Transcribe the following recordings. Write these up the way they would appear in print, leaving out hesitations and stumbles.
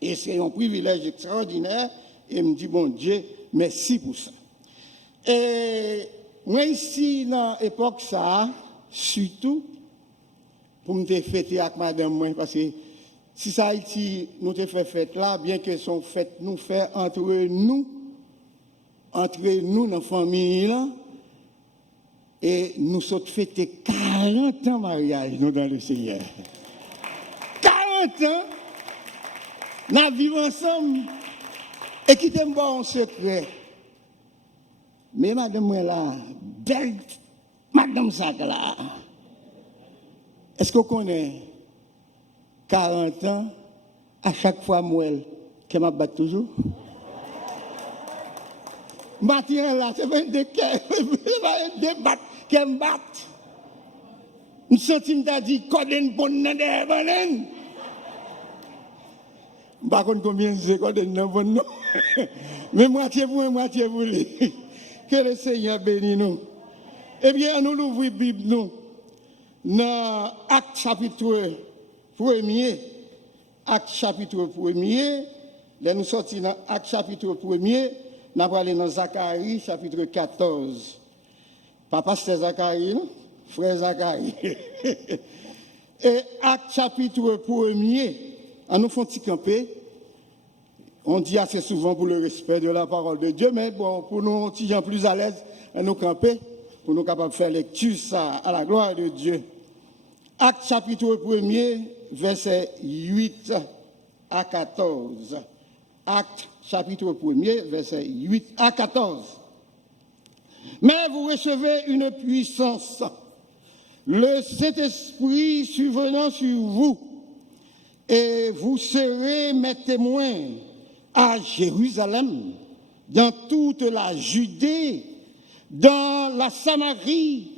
Et c'est un privilège extraordinaire. Et me dit, bon Dieu, merci pour ça. Et moi, ici, dans l'époque, ça, surtout, pour me fêter avec madame, moi, parce que si ça Haïti, nous te fait fête là, bien que son fête nous fait entre nous dans la famille, là, et nous sommes fêtés 40 ans de mariage, nous, dans le Seigneur. 40 ans, nous vivons ensemble, et qui t'aime pas en secret. Mais madame, moi là, belle, madame Sac là, est-ce qu'on connaît 40 ans, à chaque fois, moi, qu'elle m'a battu toujours? Matin là, c'est pas une débat qu'elle me batte. Je sens me dit, qu'on est une bonne dans des bananes. Je ne sais pas combien c'est qu'on est une bonne. Mais moitié pour moitié pour lui. Que le Seigneur bénisse nous. Eh bien, nous l'ouvrons la Bible, nous, dans Acte chapitre 1er. Acte chapitre 1er. Là, nous sortons dans Acte chapitre 1er. Nous allons aller dans Zacharie chapitre 14. Papa, c'est Zacharie, non? Frère Zacharie. Et Acte chapitre 1er. En nous faisons camper. On dit assez souvent pour le respect de la parole de Dieu, mais bon, pour nous, si gens plus à l'aise, nous camper, pour nous capables de faire lecture ça à la gloire de Dieu. Acte chapitre 1er, verset 8 à 14. Acte chapitre 1er, verset 8 à 14. Mais vous recevez une puissance, le Saint-Esprit survenant sur vous, et vous serez mes témoins à Jérusalem, dans toute la Judée, dans la Samarie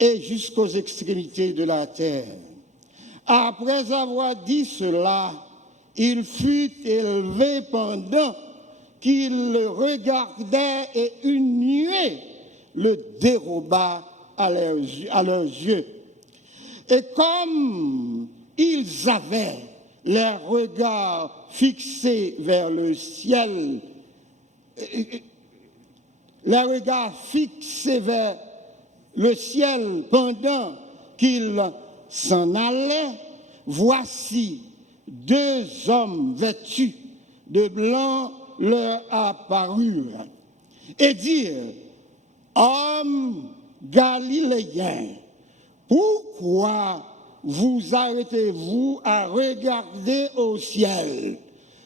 et jusqu'aux extrémités de la terre. Après avoir dit cela, il fut élevé pendant qu'il regardait et une nuée le déroba à leurs yeux. Et comme ils avaient les regards fixés vers le ciel, les regards fixés vers le ciel pendant qu'ils s'en allaient, voici 2 hommes vêtus de blanc leur apparurent et dirent, hommes galiléens, pourquoi vous arrêtez-vous à regarder au ciel?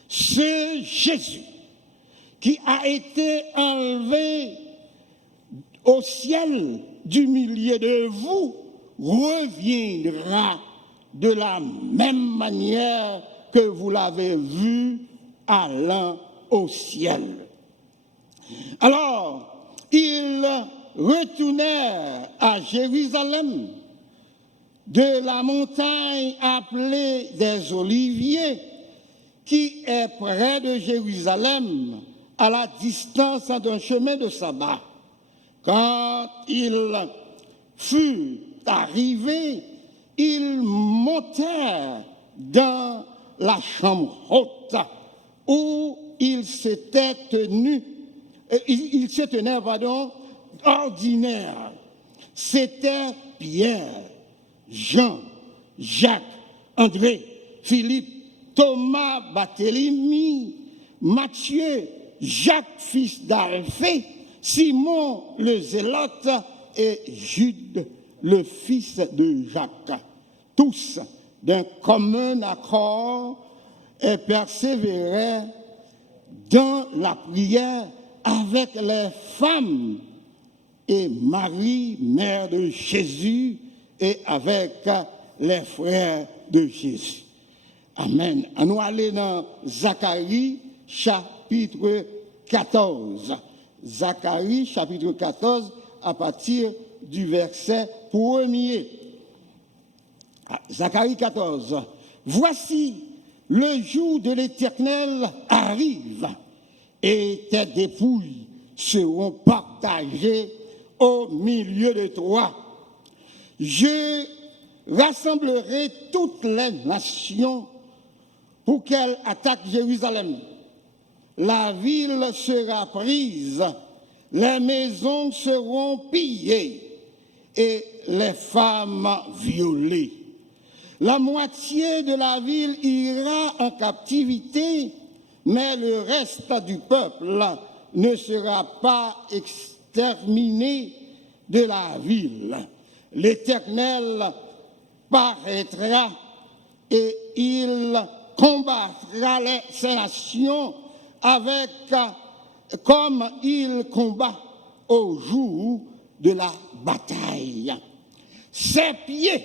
Ce Jésus qui a été enlevé au ciel du milieu de vous reviendra de la même manière que vous l'avez vu allant au ciel. Alors, ils retournèrent à Jérusalem de la montagne appelée des Oliviers, qui est près de Jérusalem, à la distance d'un chemin de sabbat. Quand ils furent arrivés, ils montèrent dans la chambre haute où ils se tenaient ordinaire. C'était Pierre, Jean, Jacques, André, Philippe, Thomas, Barthélemy, Matthieu, Jacques, fils d'Alphée, Simon, le Zélote, et Jude, le fils de Jacques. Tous, d'un commun accord, et persévéraient dans la prière avec les femmes et Marie, mère de Jésus, et avec les frères de Jésus. Amen. Nous allons dans Zacharie, chapitre 14. Zacharie, chapitre 14, à partir du verset 1er. Zacharie 14. Voici, le jour de l'Éternel arrive, et tes dépouilles seront partagées au milieu de toi. Je rassemblerai toutes les nations pour qu'elle attaque Jérusalem. La ville sera prise, les maisons seront pillées et les femmes violées. La moitié de la ville ira en captivité, mais le reste du peuple ne sera pas exterminé de la ville. L'Éternel paraîtra et il combattra ces nations avec comme il combat au jour de la bataille. Ses pieds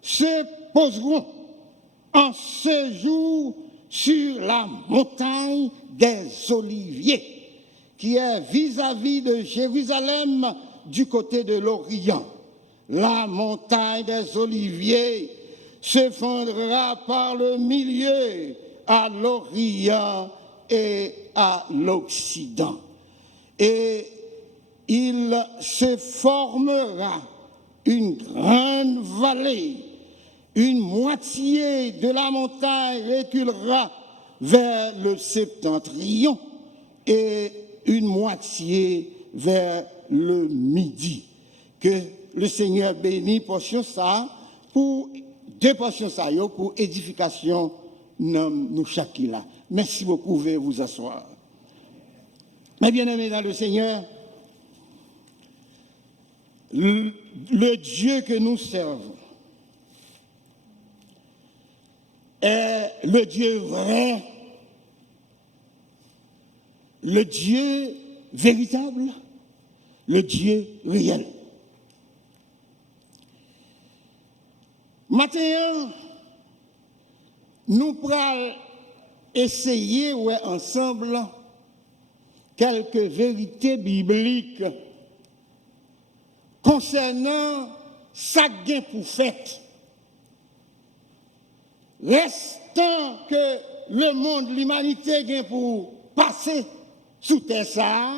se poseront en ce jour sur la montagne des Oliviers, qui est vis-à-vis de Jérusalem du côté de l'Orient. La montagne des Oliviers se fondra par le milieu à l'Orient et à l'Occident. Et il se formera une grande vallée. Une moitié de la montagne reculera vers le septentrion et une moitié vers le midi. Que le Seigneur bénisse portion ça pour deux portions ça pour édification nous chacun. Merci beaucoup, vous pouvez vous asseoir. Mes bien-aimés dans le Seigneur, le Dieu que nous servons est le Dieu vrai, le Dieu véritable, le Dieu réel. Maintenant, nous pourrons essayer ensemble quelques vérités bibliques concernant sa gain pour fait. Restant que le monde, l'humanité gain pour passer sous terre ça,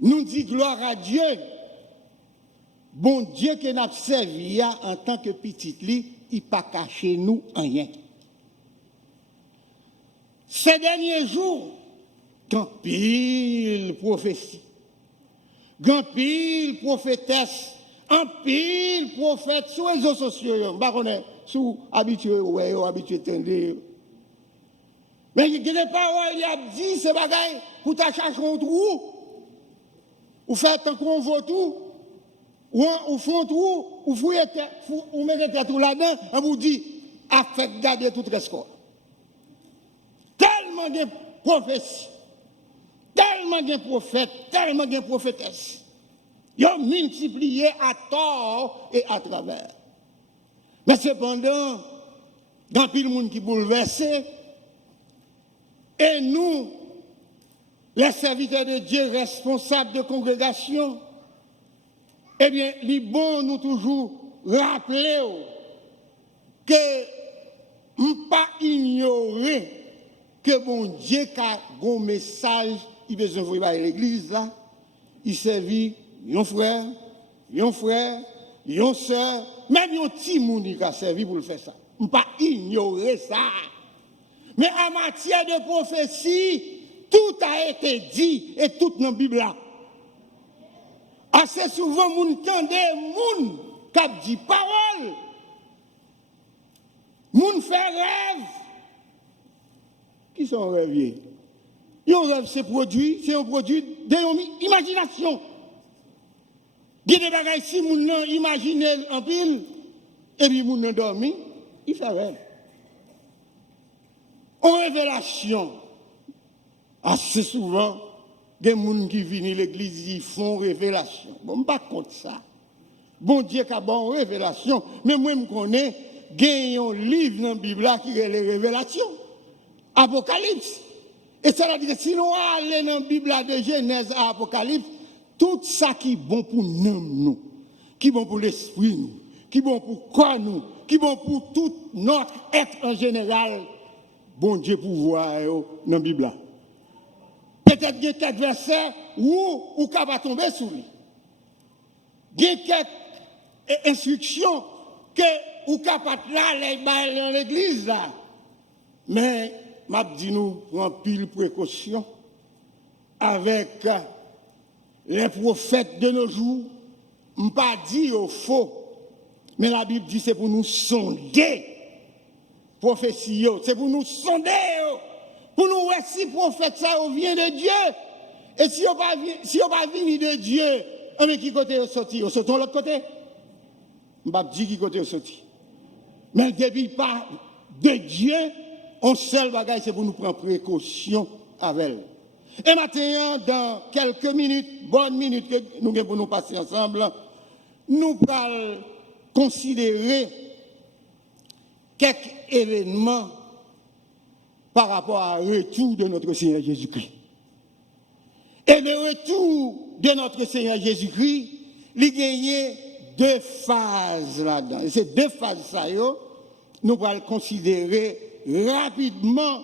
nous dit gloire à Dieu. Bon Dieu que nous servi en tant que petit lit, il pas caché nous rien. Ces derniers jours, quand pile prophétie, quand pile prophétesse, en pile prophète sur les réseaux sociaux, sous habitué ouais, habitué tendre. Mais il y a des paroles, il a dit ces bagailles pour t'acheter un trou, ou faire tant qu'on voit tout. Ou font tout, ou fouillez, ou mettez tout là-dedans, et vous dites, à fait garder tout le score. Tellement de prophéties, tellement de prophètes, tellement de prophétesses. Ils ont multiplié à tort et à travers. Mais cependant, dans tout le monde qui bouleversé, et nous, les serviteurs de Dieu responsables de congrégation, eh bien, il est bon nous toujours rappeler que nous ne pas ignorer que bon Dieu a un message, il besoin de à l'église là, il servit un frère, une soeur, même un petit monde qui a servi pour le faire ça. Nous ne pas ignorer ça. Mais en matière de prophétie, tout a été dit et tout dans la Bible là. Assez souvent, moun tende, moun kap dit parole, moun fait rêve. Qui sont rêviers? Un rêve, c'est un produit de l'imagination. Il y a des bagages, si moun nan imagine en pile, et puis moun nan dormi, il fait rêve. En révélation, assez souvent, des gens qui viennent à l'église, ils font révélation. Bon, je ne suis pas contre ça. Bon Dieu qui a bon révélation. Mais moi, je connais, il y a un livre dans la Bible qui est les révélations. Apocalypse. Et ça veut dire que si nous allons dans la Bible de Genèse à Apocalypse, tout ça qui est bon pour nous, qui est bon pour l'esprit, nous, qui est bon pour quoi nous, qui est bon pour tout notre être en général, bon Dieu pour voir dans la Bible. Peut-être qu'il y a quelques versets où on va tomber sous lui. Il y a quelques instructions que ou capable là, les balles dans l'église là. Mais, m'a dit nous, prend pile précaution avec les prophètes de nos jours. M'pas dit au faux. Mais la Bible dit c'est pour nous sonder. Prophétie, c'est pour nous sonder. Pour nous voir si prophète ça vient de Dieu. Et si on pas venir de Dieu, mais qui côté au sorti? Au sorti de l'autre côté? Je ne vais pas dire qui côté au sorti. Mais depuis pas de Dieu, on seul bagage, c'est pour nous prendre précaution avec elle. Et maintenant, dans quelques minutes, bonnes minutes que nous avons pour nous passer ensemble, nous allons considérer quelques événements par rapport au retour de notre Seigneur Jésus-Christ. Et le retour de notre Seigneur Jésus-Christ, il y a deux phases là-dedans. Et ces deux phases, nous allons considérer rapidement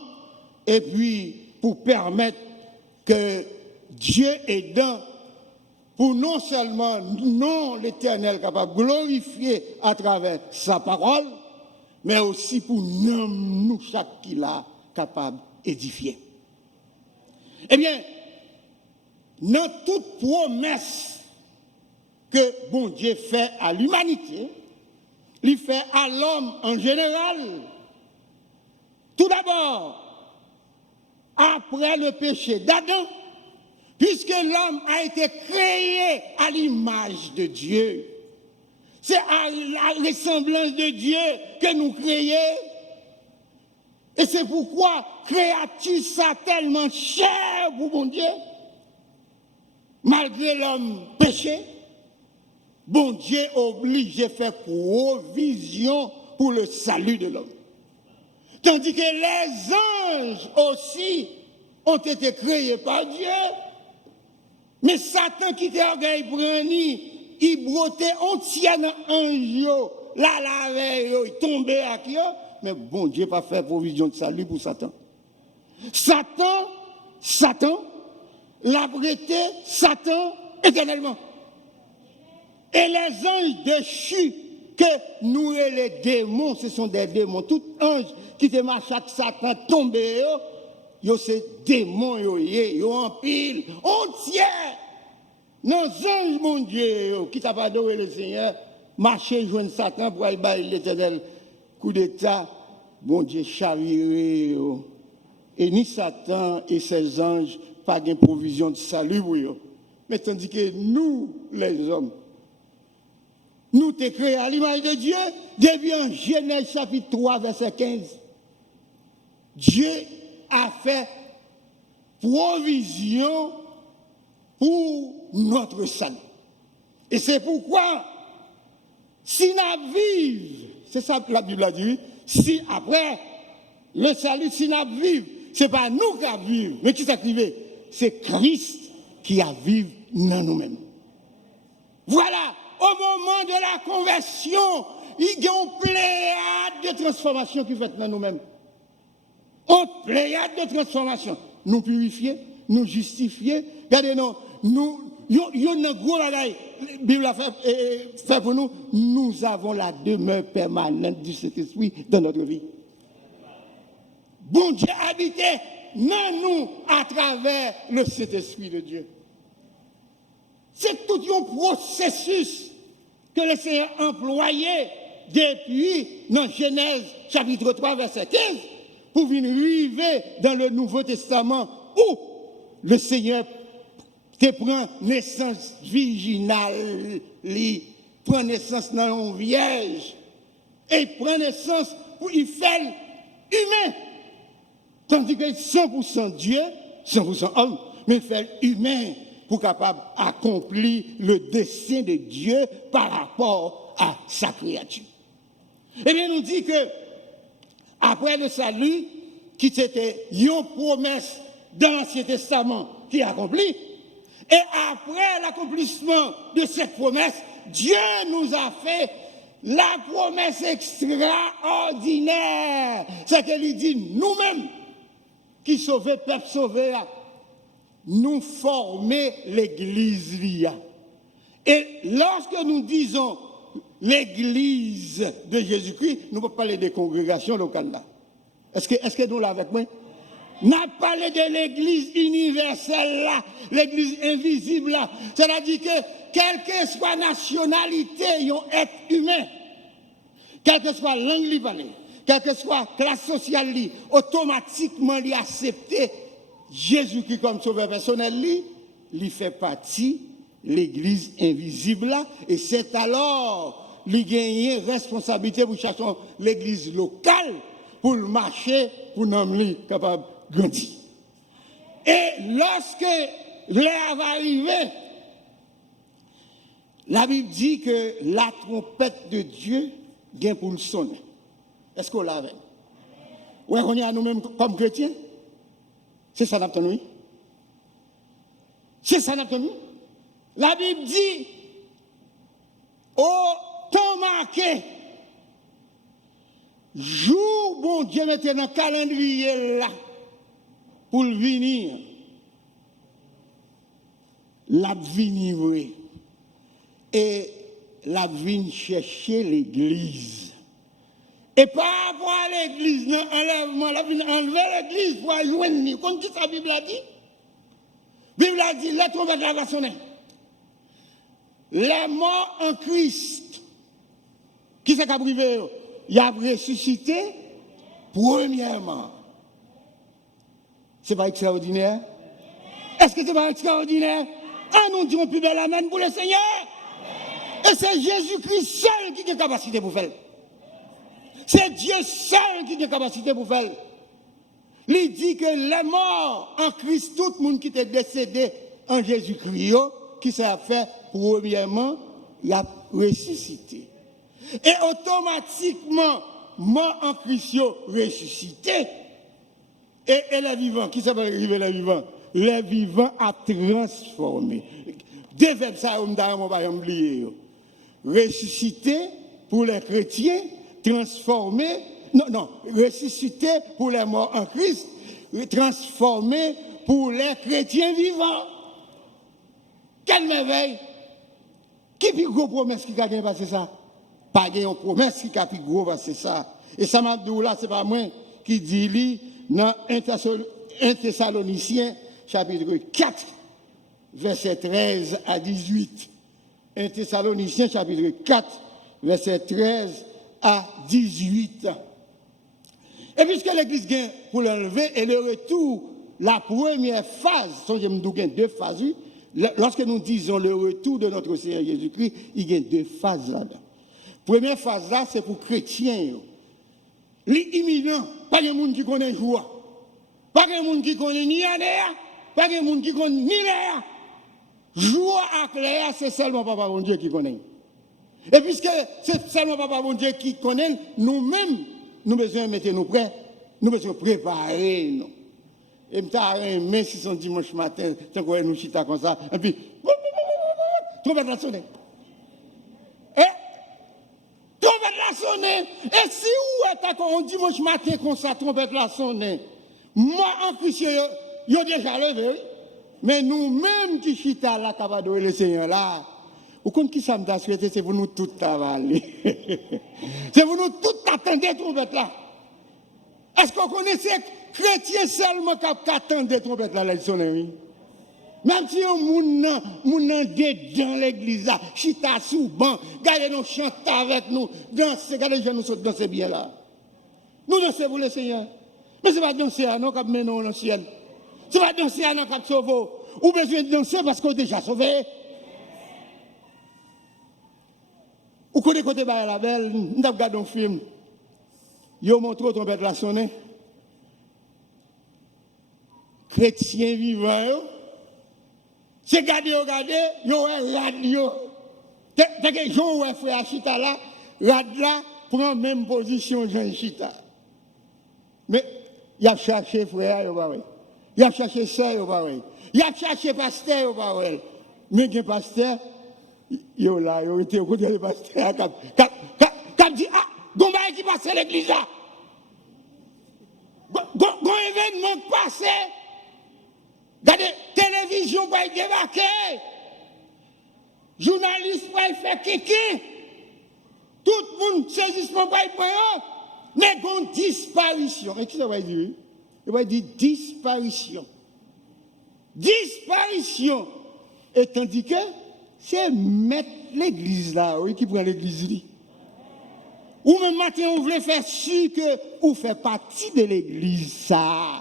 et puis pour permettre que Dieu aidant pour non seulement non l'Éternel capable de glorifier à travers sa parole, mais aussi pour nous chaque qui l'a capable d'édifier. Eh bien, dans toute promesse que bon Dieu fait à l'humanité, il fait à l'homme en général, tout d'abord, après le péché d'Adam, puisque l'homme a été créé à l'image de Dieu, c'est à la ressemblance de Dieu que nous créons. Et c'est pourquoi créature ça tellement cher pour bon Dieu. Malgré l'homme péché, bon Dieu oblige de faire provision pour le salut de l'homme. Tandis que les anges aussi ont été créés par Dieu. Mais Satan qui était orgueil prani, il brotait entièrement ange, la veille, il tombait à qui, mais bon Dieu pas fait provision de salut pour Satan. Satan, l'a prêté Satan éternellement. Et les anges déchus que nous et les démons, ce sont des démons. Tout ange qui te marche avec Satan tombé, yo c'est démons yo en pile entier. Nos anges, mon Dieu, qui t'a pas adoré le Seigneur, marcher joindre Satan pour aller bailler l'Éternel coup d'état, bon Dieu chaviré. Et ni Satan et ses anges pas de provision de salut pour eux. Mais tandis que nous, les hommes, nous t'es créés à l'image de Dieu, depuis en Genèse chapitre 3, verset 15. Dieu a fait provision pour notre salut. Et c'est pourquoi, si nous vivons, c'est ça que la Bible a dit, si après le salut, si nous vivons, ce n'est pas nous qui vivons, mais qui s'active, c'est Christ qui a vécu dans nous-mêmes. Voilà, au moment de la conversion, il y a une pléiade de transformation qui fait dans nous-mêmes. Une pléiade de transformation. Nous purifier, nous justifier. Regardez-nous, il y a une grosse bagaille. La Bible a fait pour nous. Nous avons la demeure permanente du Saint-Esprit dans notre vie. Bon Dieu habitait dans nous à travers le Saint-Esprit de Dieu. C'est tout un processus que le Seigneur a employé depuis dans Genèse chapitre 3 verset 15 pour venir arriver dans le Nouveau Testament où le Seigneur te prend naissance virginale, il prend naissance dans une vierge et il prend naissance pour y faire humain. Tandis que 100% Dieu, 100% homme, mais il fait humain pour capable d'accomplir le dessein de Dieu par rapport à sa créature. Eh bien, nous dit que après le salut, qui c'était une promesse dans l'Ancien Testament qui est accomplie, et après l'accomplissement de cette promesse, Dieu nous a fait la promesse extraordinaire. C'est qu'il dit nous-mêmes, qui sauvons, peuple sauvé, nous former l'église. Et lorsque nous disons l'église de Jésus-Christ, nous pouvons parler des congrégations locales là. Est-ce que nous là avec moi? Nous parlé de l'église universelle là, l'église invisible là. C'est-à-dire que quelle que soit nationalité, un être humain, quelle que soit langue li parle, quelle que soit classe sociale li, automatiquement li accepter Jésus-Christ comme sauveur personnel li fait partie l'église invisible là, et c'est alors li gagne responsabilité pour chercher l'église locale pour le marcher pour nous capable de grandir. Et lorsque l'heure va arriver, la Bible dit que la trompette de Dieu vient pour le sonner. Est-ce qu'on l'a avec? Ouais, on est à nous-mêmes comme chrétiens. C'est ça notre nuit. C'est ça notre nuit. La Bible dit, au temps marqué, jour bon Dieu mettait dans le calendrier là pour venir, la venir et la venir chercher l'église. Et par rapport à l'église, non, enlèvement, la venir enlever l'église pour joindre. Comme qui sa Bible a dit? La Bible a dit, les trompettes va sonner. Les morts en Christ, qui s'est privé, il a ressuscité, premièrement. C'est pas extraordinaire? Est-ce que c'est pas extraordinaire? Ah, nous disons plus belle amen pour le Seigneur. Et c'est Jésus-Christ seul qui a capacité pour faire. C'est Dieu seul qui a capacité pour faire. Il dit que les morts en Christ, tout le monde qui est décédé en Jésus-Christ, qui s'est fait, premièrement, il a ressuscité. Et automatiquement, mort en Christ, ressuscité. Et les vivants, qui s'appelle les vivants? Les vivants a transformé. Deux verbes, ça, on va oublier. Ressuscité pour les chrétiens, transformé, non, ressuscité pour les morts en Christ, transformé pour les chrétiens vivants. Quelle merveille! Qui plus gros promesse qui a passé ça? Pas de promesse qui a plus gros passé ça. Et ça m'a dit là, c'est pas moi qui dit dans 1 Thessaloniciens, chapitre 4, verset 13 à 18. 1 Thessaloniciens, chapitre 4, verset 13 à 18. Et puisque l'église gagne pour l'enlever, et le retour, la première phase, je me dis deux phases, lorsque nous disons le retour de notre Seigneur Jésus-Christ, il y a deux phases là-dedans. Première phase là, c'est pour chrétiens. L'imminent, pas de monde qui connaît joie. Pas de monde qui connaît ni Anéa, pas de monde qui connaît ni Léa. Joie à Léa, c'est seulement Papa bon Dieu qui connaît. Et puisque c'est seulement Papa bon Dieu qui connaît, nous-mêmes, nous besoin de mettre nous prêts, nous besoin de préparer nous. Et mais si son dimanche matin, tant qu'on nous chita comme ça, et puis, trompette la sonner. Et, trompette la sonner. Et si où est-ce qu'on dimanche matin comme ça, trompette la sonner, moi en Christ, il y a déjà levé, oui. Mais nous-mêmes qui chita là, capable le Seigneur là, vous comprenez qui ça me souhaité, c'est pour nous tous travailler. C'est pour nous tous attendre trompette là. Est-ce qu'on connaissait chrétien seulement qui attend des trompettes là, la sonnerie? Même si on moun dedans l'église là, chita sous banc, gardez nous chanter avec nous, danser, gardez les gens nous danser bien là. Nous dansons pour le Seigneur. Mais ce n'est pas danser à nous qui menons dans le ciel. Ce n'est pas danser à nous qui sauvons. Ou besoin de danser parce qu'on est déjà sauvé. Ou qu'on est côté de la belle, nous avons regardé un film. Ils ont montré trompette la sonner. Chrétiens vivants, c'est garder, ils ont un radio. Dès que Jean ou frère Chita là, là prend même position Jean Chita. Mais il a cherché frère, il a cherché soeur, il a cherché pasteur, mais il pasteur, il a là, il était au côté du pasteur, qui dit, ah, Gomba qui passe à l'église là. Gon événement passé. Regardez, télévision va débarquer. Journaliste va faire kiki. tout le monde saisisse mon bail pour eux, mais une disparition. Et qui ça va dire? Il va dire disparition. Disparition. Et tandis que c'est mettre l'église là, oui, qui prend l'église là. Ou même matin, on voulait faire sûr que vous faites partie de l'église ça.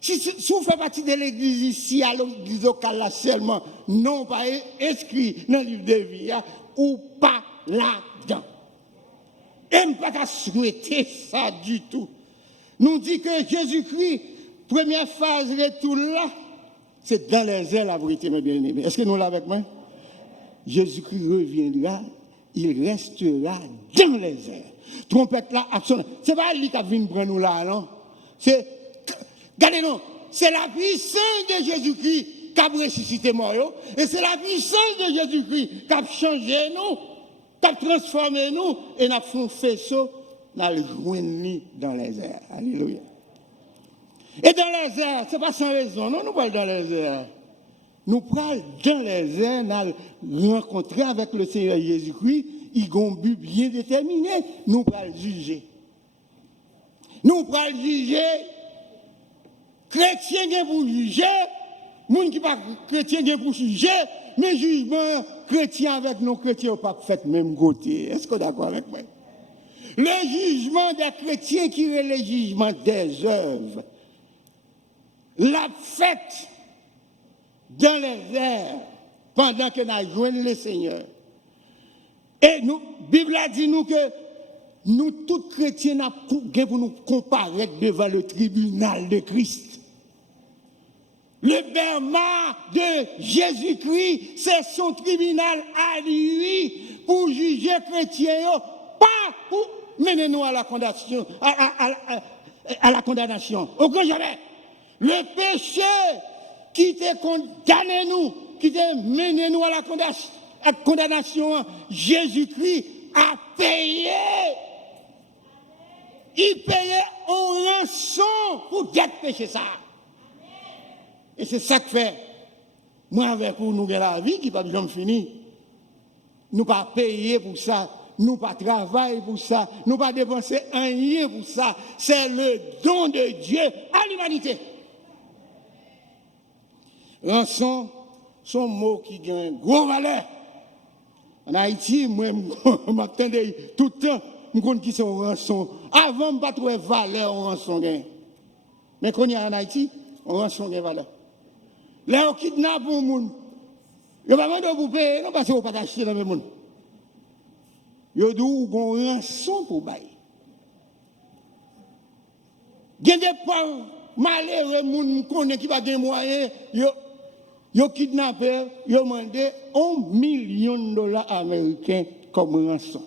Si vous faites partie de l'église ici, à l'église locale là seulement, non pas inscrit dans le livre de vie, ou pas là-dedans. Et ne pas souhaiter ça du tout. Nous dit que Jésus-Christ, première phase retour là, c'est dans les airs la vérité, mes bien-aimés. Est-ce que nous l'avons avec moi? Jésus-Christ reviendra, il restera dans les airs. Trompette là, absolument. Ce n'est pas lui qui a venu prendre nous là, non? C'est, regardez-nous, c'est la puissance de Jésus-Christ qui a ressuscité mort. Et c'est la puissance de Jésus-Christ qui a changé nous, qui a transformé nous, et nous avons fait ça, nous avons joint dans les airs. Alléluia. Et dans les airs, ce n'est pas sans raison, non, nous parlons dans les airs. Nous parlons dans les airs, nous rencontrer avec le Seigneur Jésus-Christ, il a un but bien déterminé, nous parlons juger. Nous parlons juger, chrétiens pour juger, gens qui ne sont pas chrétiens pour juger, mais jugement chrétien avec nos chrétiens n'ont pas fait même côté. Est-ce que vous êtes d'accord avec moi? Le jugement des chrétiens qui est le jugement des œuvres, la fête dans les airs pendant que nous joignons le Seigneur. Et nous, la Bible a dit nous que nous, tous chrétiens, pour nous comparaître devant le tribunal de Christ. Le berma de Jésus-Christ, c'est son tribunal à lui pour juger chrétiens, pas pour mener nous à la condamnation. À la condamnation. Au grand jamais. Le péché qui t'a condamné nous, qui t'a mené nous à la condamnation, Jésus-Christ a payé. Il payait en rançon pour d'être péché ça. Et c'est ça que fait. Moi avec vous, nous avons la vie qui va jamais finir. Nous pas payer pour ça. Nous pas travailler pour ça. Nous pas dépenser rien pour ça. C'est le don de Dieu à l'humanité. Rançon, son mot qui gagne gros valeur. En Haïti, moi, je m'attendais tout le temps, je connais qui sont rançon. Avant, je ne pas trouver valeur en rançon. Mais quand il y a en Haïti, on rançon gagne valeur. Là, on kidnappe un monde. Il n'y a pas de vous payer, non, parce que vous ne pouvez pas acheter dans le monde. Il y a des rançon pour bailler. Il y a des pauvres malheureux qui n'ont pas de moyens. Ils ont kidnappé, ils ont demandé $1 million américains comme rançon.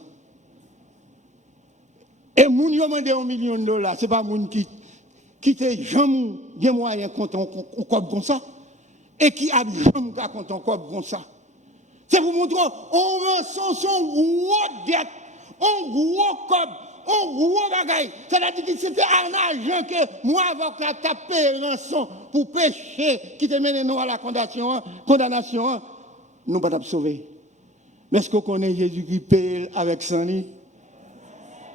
Et les gens qui ont demandé $1 million, ce n'est pas les gens qui ont jamais moyens contre un corps comme ça. Et qui a jamais contre un corps comme ça. C'est pour montrer on rançon son gros dette, un gros corps, un gros bagaille. C'est-à-dire que c'était un argent que moi, avocat, t'as payé rançon pour pécher qui te mène nous à la condamnation. Nous ne pouvons pas sauver. Mais est-ce qu'on connaît Jésus qui paye avec son lit?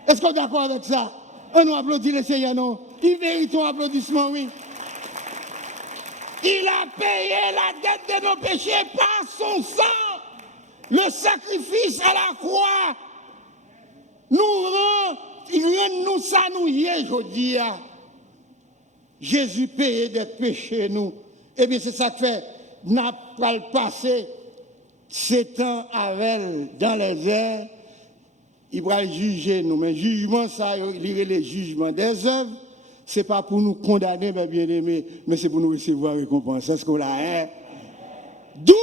Est-ce qu'on est d'accord avec ça? On nous applaudit le Seigneur, non? Il mérite un applaudissement, oui. Il a payé la dette de nos péchés par son sang. Le sacrifice à la croix il rend nous ça nous y est aujourd'hui. Jésus payé des péchés nous. Eh bien c'est ça que fait. N'a pas le passé 7 ans avec elle dans les airs. Il va juger nous. Mais jugement ça, il est le jugement des œuvres. Ce n'est pas pour nous condamner, mes bien-aimés, mais c'est pour nous recevoir récompense. C'est ce qu'on a. D'où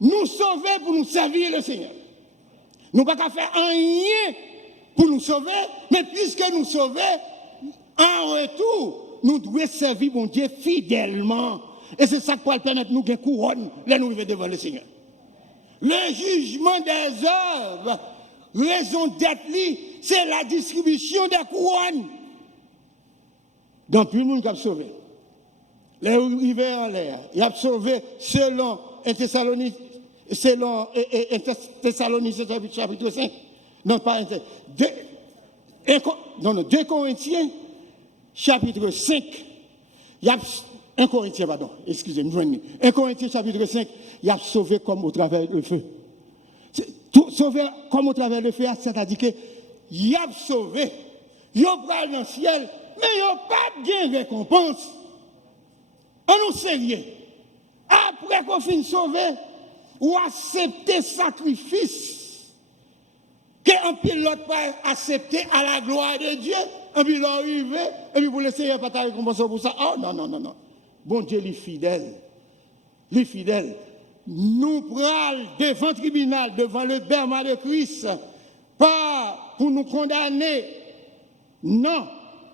nous sauver pour nous servir le Seigneur. Nous ne pouvons pas faire rien pour nous sauver, mais puisque nous sauver, en retour, nous devons servir mon Dieu fidèlement. Et c'est ça qui va permettre nous de couronne, là nous arrivons devant le Seigneur. Le jugement des œuvres, raison d'être, c'est la distribution des couronnes. Donc, tout le monde qui a sauvé. Les arrivés en l'air, il a sauvé selon Thessaloniciens chapitre 5. Non, pas 2 Corinthiens, chapitre 5. Il y a 1 Corinthiens, pardon, excusez-moi. 1 Corinthiens, chapitre 5, il y a sauvé comme au travers le feu. Sauvé comme au travers le feu, c'est-à-dire qu'il y a sauvé. Il y a pas dans le ciel, mais il n'y a pas de récompense. On nous sérieux. Après qu'on finit sauvé, ou accepter sacrifice, qu'un pilote pas accepter à la gloire de Dieu, et puis l'arriver, et puis vous laissez pas ta récompense pour ça. Oh non, non, non, non. Bon Dieu, les fidèles. Les fidèles. Nous prenons devant le tribunal, devant le berma de Christ, pas pour nous condamner, non,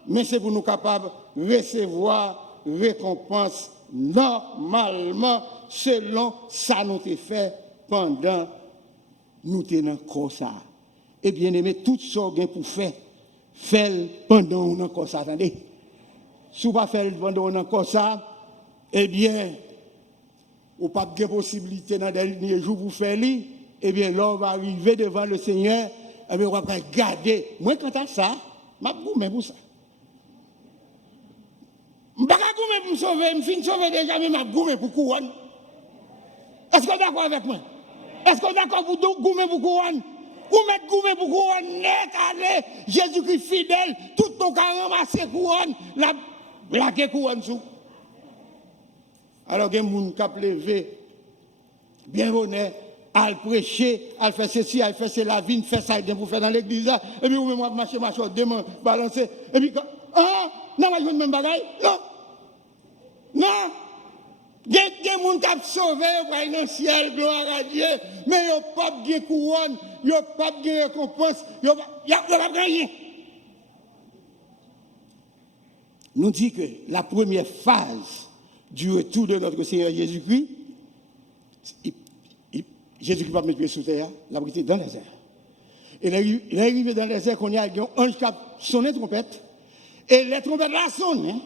mais c'est pour nous capables de recevoir récompense normalement selon ça nous a fait pendant nous tenons comme ça. Et bien aimé, tout ce qu'on pour faire pendant nous encore ça. Attendez, si vous ne faites pas pendant nous encore ça, eh bien, ou pas de possibilité dans les derniers jours pour faire lui, eh bien, là, on va arriver devant le Seigneur, et bien, on va garder. Moi, quant à ça, je vais vous pour ça. Je ne vais pas pour me sauver, je finis de sauver déjà, mais je vais pour couronne. Est-ce qu'on est d'accord avec moi? Est-ce qu'on est d'accord pour goumer pour couronne? Ou mettre goumer pour couronne, net, allez, Jésus-Christ fidèle, tout ton cas ramasser couronne, la blague couronne sous. Alors, il y a des gens qui ont levé, bien honnête, à le prêcher, à le faire ceci, à le faire c'est la vie, faire ça, pour faire dans l'église, et puis vous marchez, demain, balancer, et puis, non, je ne même bagaille, non, non, il y a des gens qui ont sauvé, dans le ciel, gloire à Dieu, mais il n'y a pas de couronne, il n'y a pas de récompense, il n'y a pas de rien. Nous dit que la première phase du retour de notre Seigneur Jésus-Christ, Jésus-Christ va mettre pied sous terre, il a été dans les airs. Et il est arrivé dans les airs qu'on y a un ange qui a sonné trompette, et les trompettes là sonnent.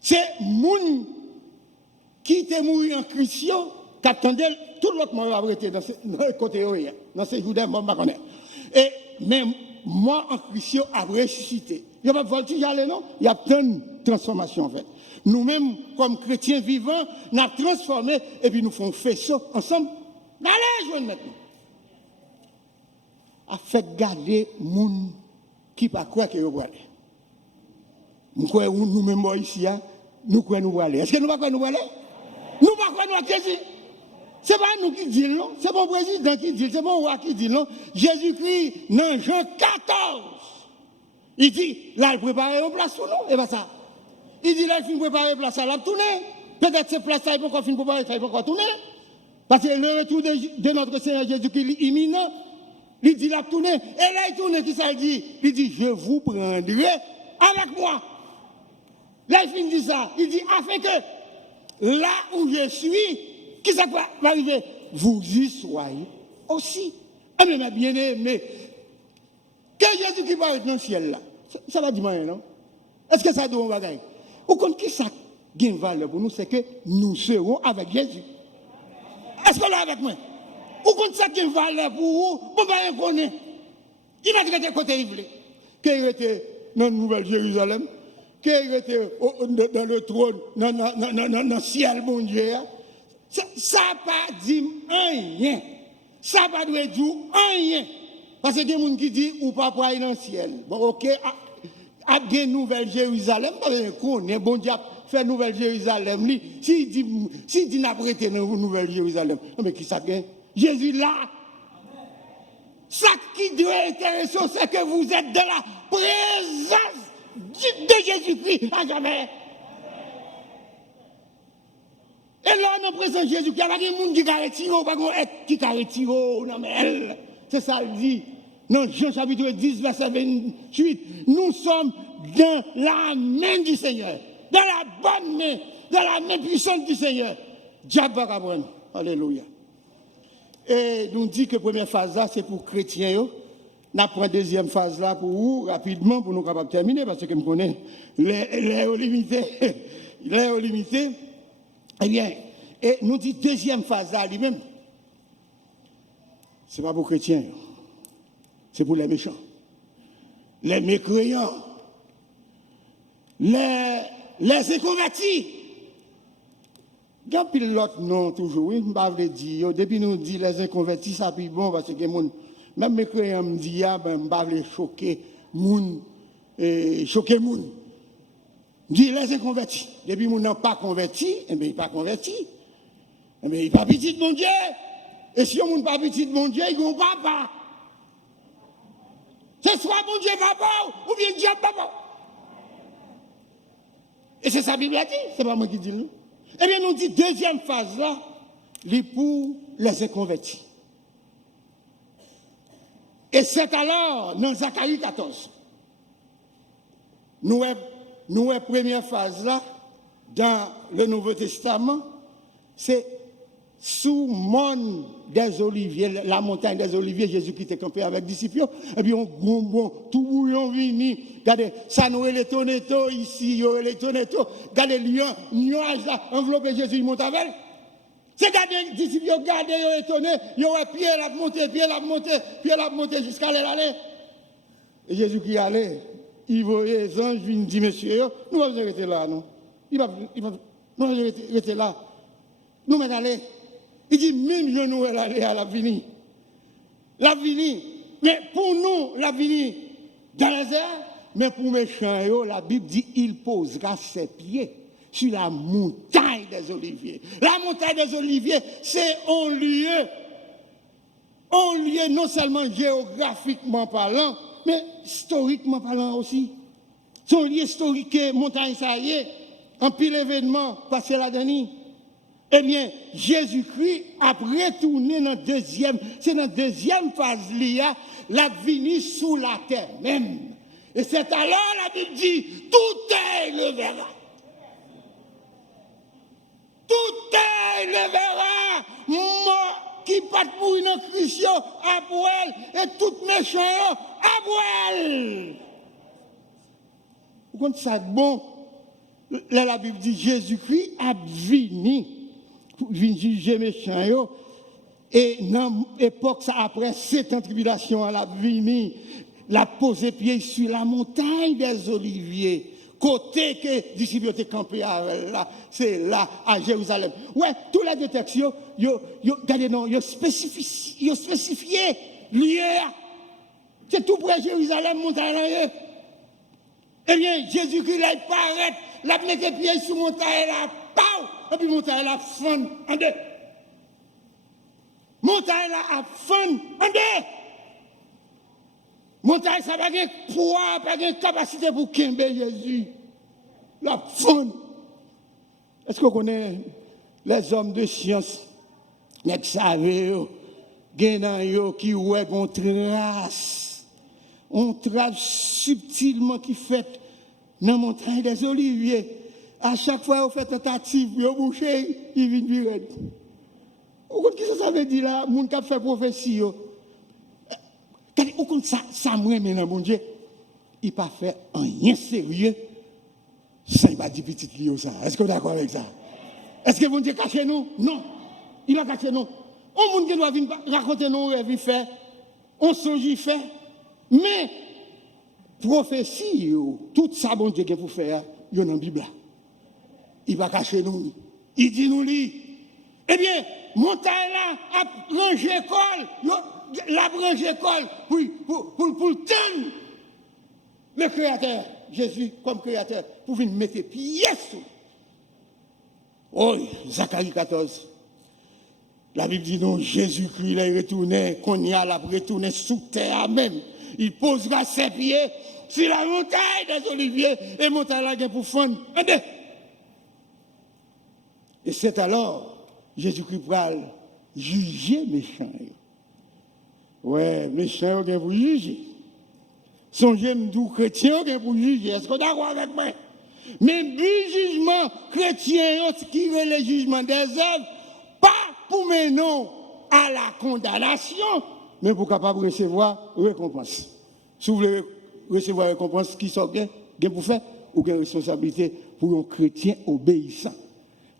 C'est moun qui était mort en Christ, qui attendait tout l'autre monde a été dans le côté dans ces jours moi je connais. Et même moi en Christ a ressuscité. Il n'y a pas de voltige aller non, il y a plein de transformations en fait. Nous-mêmes, comme chrétiens vivants, nous avons transformé et puis nous faisons faisceau ensemble. Allez, je maintenant. A fait garder les gens qui ne croient pas que vous allez. Nous croyons nous-mêmes ici, nous croyons nous aller. Est-ce que nous ne croyons pas nous aller? Nous ne croyons pas nous Jésus. Ce n'est pas nous qui disons non, c'est mon président qui dit, c'est mon roi qui dit non. Jésus-Christ, dans Jean 14, il dit, là, il prépare une place pour nous, et bien ça. Il dit là, il faut préparer place à la tourner. Peut-être que cette place-là, il faut encore préparer, il faut encore tourner. Parce que le retour de notre Seigneur Jésus-Christ est imminent. Il dit la tourner. Et là, il tourne, qui ça dit? Il dit, je vous prendrai avec moi. Là, il dit ça. Il dit, afin que là où je suis, qui ça va arriver? Vous y soyez aussi. Ah, mais bien aimé, que Jésus-Christ va être dans le ciel là, ça va dire rien, non? Est-ce que ça doit bagaille? Ou comme qui ça gagne valeur pour nous, c'est que nous serons avec Jésus. Est-ce que là avec moi? Ou comme ça gagne valeur pour vous, pour ne pas connaître. Il m'a dit que côté Yvelé, qu'il était dans la Nouvelle Jérusalem, qu'il était dans le trône, dans le ciel, mon Dieu. Ça n'a pas dit rien. Ça n'a pas dit rien. Parce que des gens qui disent, ou pas pour aller dans le ciel. Bon, ok. À des Nouvelle Jérusalem, on est bon Dieu fait Nouvelle Jérusalem. S'il dit n'a pas été dans Nouvelle Jérusalem, mais qui ça gagne? Jésus là. Ça qui doit intéresser, c'est que vous êtes dans la présence de Jésus-Christ à jamais. Et là, on est présent Jésus-Christ, il y a pas de monde qui a retiré, pas de qui a retiré, non mais c'est ça le dit. Dans Jean chapitre 10, verset 28, nous sommes dans la main du Seigneur, dans la bonne main, dans la main puissante du Seigneur. Diable va apprendre. Alléluia. Et nous dit que la première phase là, c'est pour les chrétiens. Nous prenons la deuxième phase là pour vous, rapidement, pour nous capables de terminer, parce que je connais les limités. Les limités. Eh bien, et nous dit deuxième phase là lui-même. Ce n'est pas pour les chrétiens. c'est pour les méchants, les mécréants, les inconvertis. Il y a l'autre nom toujours, oui, je ne vais pas dire. Depuis nous dit les inconvertis, ça puis bon, parce que même mes croyants me disent, je ne vais pas choquer les gens. Je dis les inconvertis. Depuis nous n'ont pas converti, eh bien, il n'est pas converti. Eh bien, il n'est pas petit de mon Dieu. Et si on n'est pas petit de mon Dieu, il n'a pas papa. C'est soit mon Dieu papa ou bien Dieu papa. Et c'est ça la Bible a dit, c'est pas moi qui dis. Eh bien, nous dit deuxième phase là, c'est pour les inconvertis. Et c'est alors, dans Zacharie 14, nous avons première phase là, dans le Nouveau Testament, c'est sous Mont des Oliviers, la montagne des Oliviers, Jésus-Christ est campé avec les disciples, et puis on tout bouillon vini, regardez, ça nous est les tonnetos ici, il y a les tonnetos, regardez, nuage là, enveloppé Jésus, il monte avec. C'est regardez, les disciples, regardez, ils sont étonnés, ils ont pied, la monté jusqu'à l'aller. Et Jésus qui allait, il voyait les anges, il dit, monsieur, nous allons rester là, non? Nous allons rester là. Nous allons aller. Il dit, même je nous allons aller à la Vini. La Vini, mais pour nous, la Vini dans les airs, mais pour mes méchants, la Bible dit, il posera ses pieds sur la montagne des Oliviers. La montagne des Oliviers, c'est un lieu non seulement géographiquement parlant, mais historiquement parlant aussi. C'est un lieu historique, montagne ça y est, en pile événement passé la dernière. Eh bien, Jésus-Christ a retourné dans deuxième phase l'IA, la venue sous la terre même. Et c'est alors la Bible dit, tout est le verra. Tout est le verra. Moi qui pas pour une Christian à Boel et tout méchant à Boel. Vous comprenez ça bon? Là, la Bible dit, Jésus-Christ a venu juger méchant. Et dans l'époque, après 7 ans de tribulation, elle a venu, la poser pied sur la montagne des Oliviers. Côté que les disciples étaient campés là, c'est là, à Jérusalem. Ouais, tous les deux textes, ils spécifié lieu. C'est tout près de Jérusalem, montagne là. Eh bien, Jésus-Christ, là, il paraît, là, il met les pieds sur la montagne là, pow! Et puis montagne là, fond en deux. Montagne là, a fond en deux. Montagne, ça n'a pas de poids, pas de capacité pour quimber Jésus. La fond. Est-ce qu'on connaît les hommes de science? Vous savez, qui ouè on trace. On trace subtilement qui fait dans la montagne des Oliviers. À chaque fois, on fait tentative, vous bouchez, il vient du raid. Vous comprenez ce que ça veut dire là? Moun qui fait prophétie. Vous comprenez ça me remet dans mon Dieu. Il n'a pas fait rien sérieux sans il va dire petit lieu ça. Est-ce que vous êtes d'accord avec ça? Est-ce que mon Dieu cache nous? Non. Il va cacher nous. On monde qui doit venir raconter nous rêves, il fait. On songe, il fait. Mais, prophétie, tout ça, bon Dieu, que vous faire, il y a dans la Bible. Il va cacher nous. Il dit nous, lui. Eh bien, montagne là, a rangé école, la branche école pour le temps. Le Créateur, Jésus comme Créateur, pour venir mettre pieds sous. Oh, Zacharie 14. La Bible dit non, Jésus-Christ, il est retourné, qu'on y a retourné sous terre même. Il posera ses pieds sur la montagne des Oliviers et montagne là pour fondre. Et c'est alors Jésus-Christ va juger méchants. Ouais, méchants pour juger. Songez nous chrétiens pour juger. Est-ce qu'on est d'accord avec moi? Mais le jugement chrétien qui est le jugement des œuvres, pas pour mener à la condamnation, mais pour capable de recevoir récompense. Si vous voulez recevoir récompense, qui sont bien pour faire, ou bien responsabilité pour un chrétien obéissant.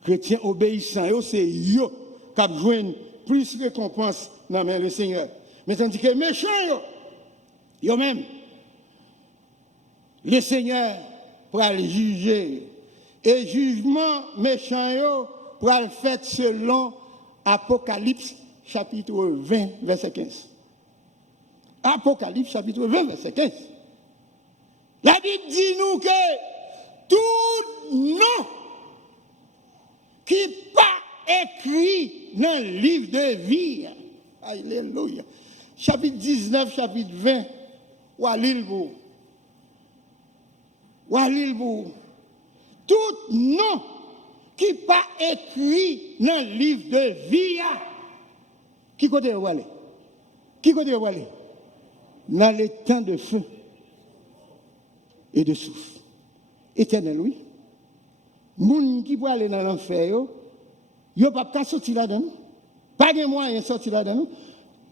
Chrétien obéissant, c'est eux qui ont plus de récompense dans le Seigneur. Mais tandis que méchant, Yo même, le Seigneur pour le juger. Et jugement méchant yo pour le faire selon Apocalypse chapitre 20, verset 15. Apocalypse chapitre 20, verset 15. La Bible dit nous que tout nom qui pas écrit dans le livre de vie, alléluia, chapitre 19, chapitre 20, ou à l'île tout nom qui pas écrit dans le livre de vie, qui côté où aller? Qui côté où aller? Dans les temps de feu et de souffle. Éternel, oui. Moun qui peut aller dans l'enfer, yo pas sortir là-dedans. Pas de moyen de sortir là-dedans.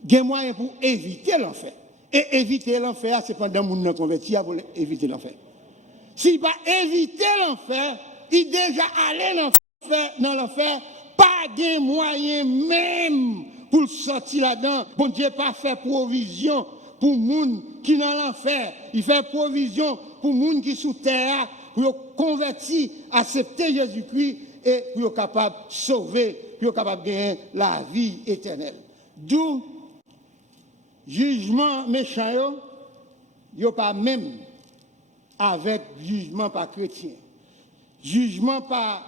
Il y a moyen pour éviter l'enfer. Et éviter l'enfer, c'est pendant moun non converti pour éviter l'enfer. S'il va éviter l'enfer, il déjà allé dans l'enfer, pas de moyen même pour sortir là-dedans. Bon Dieu pas fait provision pour moun qui dans l'enfer. Il fait provision pour moun qui sous terre, pour convertir, accepter Jésus-Christ et pour être capable de sauver, pour être capable de gagner la vie éternelle. D'où jugement méchant, yo pas même avec jugement pas chrétien. Jugement pas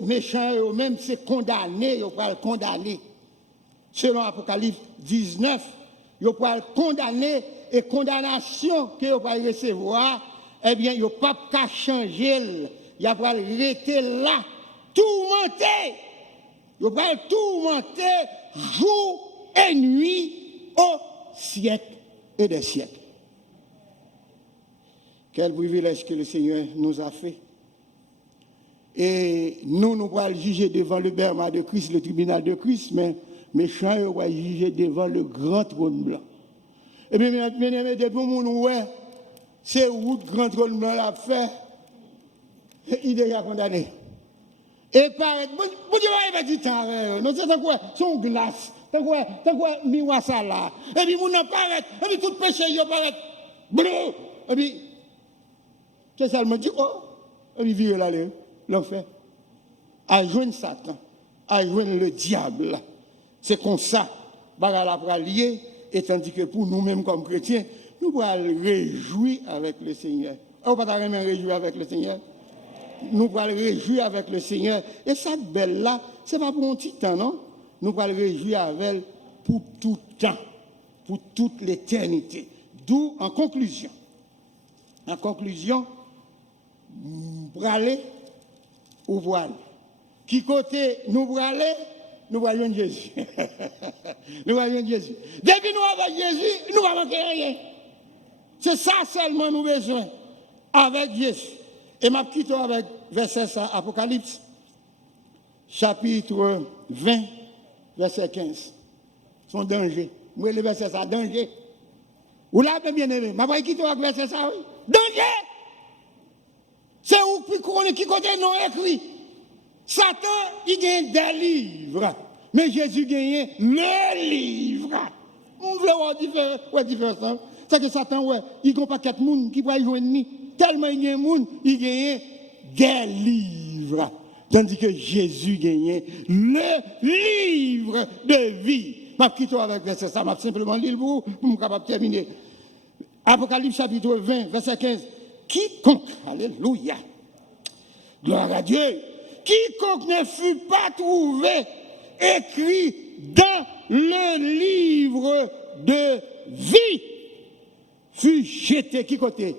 méchant, même c'est condamné, yo pas condamné. Selon Apocalypse 19, yo pas condamné et condamnation que yo pas recevoir, eh bien yo pas qu'à changer, il a pas rester là, tourmenté. Yo pas tourmenté jour et nuit au siècle et des siècles. Quel privilège que le Seigneur nous a fait. Et nous allons juger devant le berma de Christ, le tribunal de Christ, mais méchants, nous allons juger devant le grand trône blanc. Et bien, mes depuis nous, c'est où le grand trône blanc l'a fait, il est déjà condamné. Et pareil, vous Dieu va dire temps, non, c'est quoi, son glace, tant quoi, miroir ça là. Et puis, mon apparaît, et puis tout péché, il apparaît, bleu, et puis, qu'est-ce qu'elle me dit, oh, et puis, vire là, l'enfer. À joindre Satan, à joindre le diable. C'est comme ça, bagarre la lier, et tandis que pour nous-mêmes comme chrétiens, nous pourrons réjouir avec le Seigneur. On ne peut pas réjouir avec le Seigneur. Nous pourrons réjouir avec le Seigneur. Et cette belle-là, ce n'est pas pour un petit temps, non? Nous pourrons réjouir avec elle pour tout temps, pour toute l'éternité. D'où, en conclusion, pour aller au voile. Qui côté nous pour aller, nous voyons Jésus. Nous voyons Jésus. Depuis nous avec Jésus, nous ne manquons rien. C'est ça seulement nous besoin. Avec Jésus. Et ma petite avec verset ça, Apocalypse, chapitre 20, verset 15. Son danger. Moi, le verset ça, danger. Vous l'avez bien aimé. Ma petite quitte avec verset ça, oui. Danger! C'est où qui côté non écrit. Satan, il gagne des livres. Mais Jésus gagne le livre. On veut voir différence. C'est que Satan, ouais, il n'y a pas quatre personnes qui pourraient joindre ni. Tellement il y a des gens, il gagne des livres. Tandis que Jésus gagne le livre de vie. Je vais quitter avec verset ça, je vais simplement lire pour me capable de terminer. Apocalypse chapitre 20, verset 15. Quiconque, alléluia, gloire à Dieu, quiconque ne fut pas trouvé écrit dans le livre de vie fut jeté, qui côté?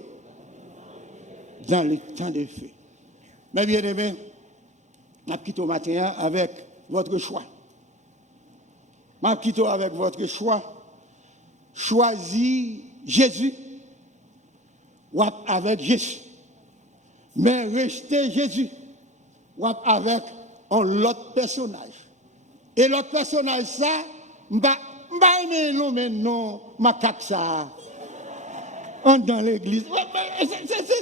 Dans le temps de feu. Mais bien aimé, je quitte au matin avec votre choix. Je quitte avec votre choix. Choisis Jésus ou avec Jésus. Mais restez Jésus ou avec un autre personnage. Et l'autre personnage, ça, non, ma ça. Dans l'église.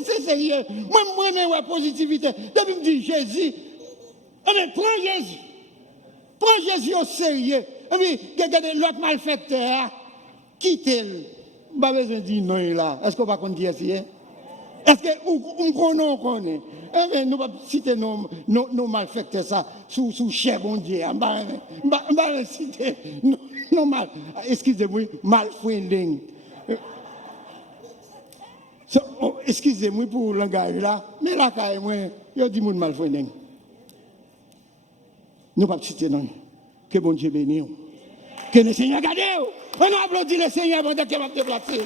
C'est sérieux. Moi, la positivité. Depuis que je dis Jésus, prends Jésus. Prends Jésus au sérieux. Regardez l'autre malfaiteur, quittez-le. pas besoin de dire non là. Est-ce qu'on va dire si? Est-ce que on connaît? Eh bien, nous pas citer nos malfaiteurs ça sous cher bon Dieu. On va citer non mal. Excusez-moi, malfailing. Excusez-moi pour le langage là, mais là quand même, il dit mon malfailing. Nous pas citer non. Que bon Dieu bénisse. Que le Seigneur garde. On applaudit le Seigneur pendant qu'il va te déplacer.